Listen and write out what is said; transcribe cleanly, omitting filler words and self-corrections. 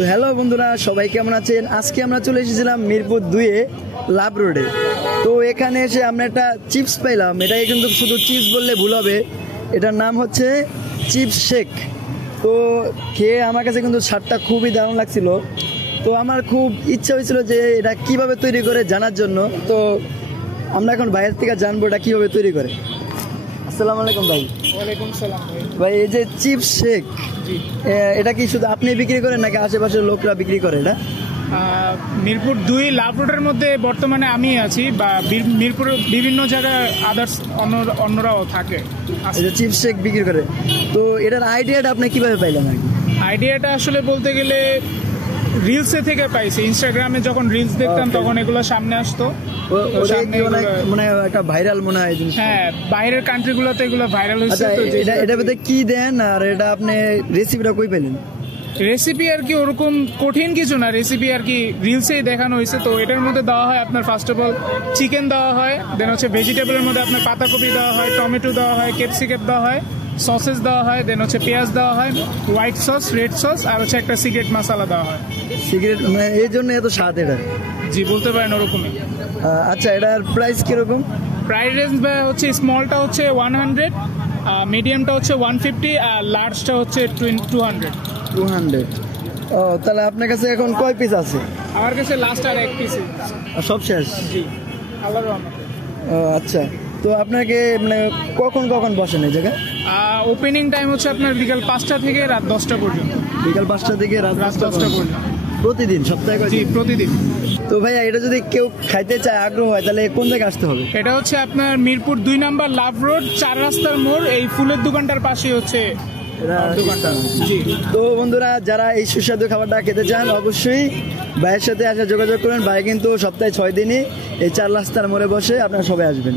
তো হ্যালো বন্ধুরা, সবাই কেমন আছেন? আজকে আমরা চলে এসেছিলাম মিরপুর 2-এ লাভ রোডে। তো এখানে এসে আমরা একটা চিপস পাইলাম। এটাকে কিন্তু শুধু চিপস বললে ভুল হবে, এটার নাম হচ্ছে চিপস শেক। তো খেয়ে আমার কাছে কিন্তু স্বাদটা খুবই দারুণ লাগছিল। তো আমার খুব ইচ্ছা হয়েছিল যে এটা কিভাবে তৈরি করে জানার জন্য। তো আমরা এখন বাইরের থেকে জানবো এটা কিভাবে তৈরি করে। আসসালামু আলাইকুম ভাই। ওয়ালাইকুম সালাম ভাই, এই যে চিপস শেক, এটা কি শুধু আপনি বিক্রি করেন নাকি আশেপাশের লোকরা বিক্রি করে? এটা মিরপুর 2 লাভ রোডের মধ্যে বর্তমানে আমি আছি, বা মিরপুরের বিভিন্ন জায়গায় আদার্স অন্যরাও থাকে। এই যে চিপস শেক বিক্রি করে, তো এটার আইডিয়াটা আপনি কিভাবে পাইলেন? আর কি আইডিয়াটা আসলে বলতে গেলে রিলসে থেকে পাইছি। ইনস্টাগ্রামে যখন রিলস দেখতাম তখন এগুলো সামনে আসতো। মানে একটা ভাইরাল মনে হয়। হ্যাঁ, বাইরের কান্ট্রিগুলোতে এগুলো ভাইরাল হয়েছে। এটার মধ্যে কি দেন আর এটা আপনি রেসিপিটা কই পেলেন? রেসিপি আর কি ওরকম কঠিন কিছু না, রেসিপি আর কি রিলসেই দেখানো হয়েছে। তো এটার মধ্যে দেওয়া হয় আপনার ফার্স্ট অফ অল চিকেন দেওয়া হয়, দেন হচ্ছে ভেজিটেবলের মধ্যে আপনার পাতাকপি দেওয়া হয়, টমেটো দেওয়া হয়, ক্যাপসিকাম দেওয়া হয়, সসেস দেওয়া হয়, দেন হচ্ছে পেঁয়াজ দেওয়া হয়, হোয়াইট সস, রেড সস, আর হচ্ছে একটা সিক্রেট মশলা দেওয়া হয়। সিক্রেট মানে এই জন্য এত স্বাদ এটা? জি, বলতে পারেন ওরকমই। আচ্ছা, এটার প্রাইস কিরকম? প্রাইস রেঞ্জ হচ্ছে স্মলটা হচ্ছে 100, মিডিয়ামটা হচ্ছে 150, আর লার্জটা হচ্ছে 200। ও, তাহলে আপনার কাছে এখন কয় পিস আছে? আমার কাছে লাস্ট আর এক পিস। সব শেষ? জি, আল্লাহর রহমতে। ও আচ্ছা, তো আপনাকে মানে কখন কখন বসেন এই জায়গায়? ওপেনিং টাইম হচ্ছে আপনার বিকাল 5টা থেকে রাত 10টা পর্যন্ত। বিকাল 5টা থেকে রাত 10টা পর্যন্ত প্রতিদিন, সপ্তাহে? জি, প্রতিদিন। তো ভাইয়া, এটা যদি কেউ খাইতে চায়, আগ্রহ হয়, তাহলে কোন জায়গায় আসতে হবে? এটা হচ্ছে আপনার মিরপুর 2 নাম্বার লাভ রোড, 4 রাস্তার মোড়, এই ফুলের দোকানটার পাশে হচ্ছে দোকানটা। জি। তো বন্ধুরা, যারা এই সুস্বাদু খাবারটা খেতে চান অবশ্যই ভাইয়ের সাথে যোগাযোগ করুন। ভাই কিন্তু সপ্তাহে 6 দিনই এই 4 রাস্তার মোড়ে বসে, আপনারা সবাই আসবেন।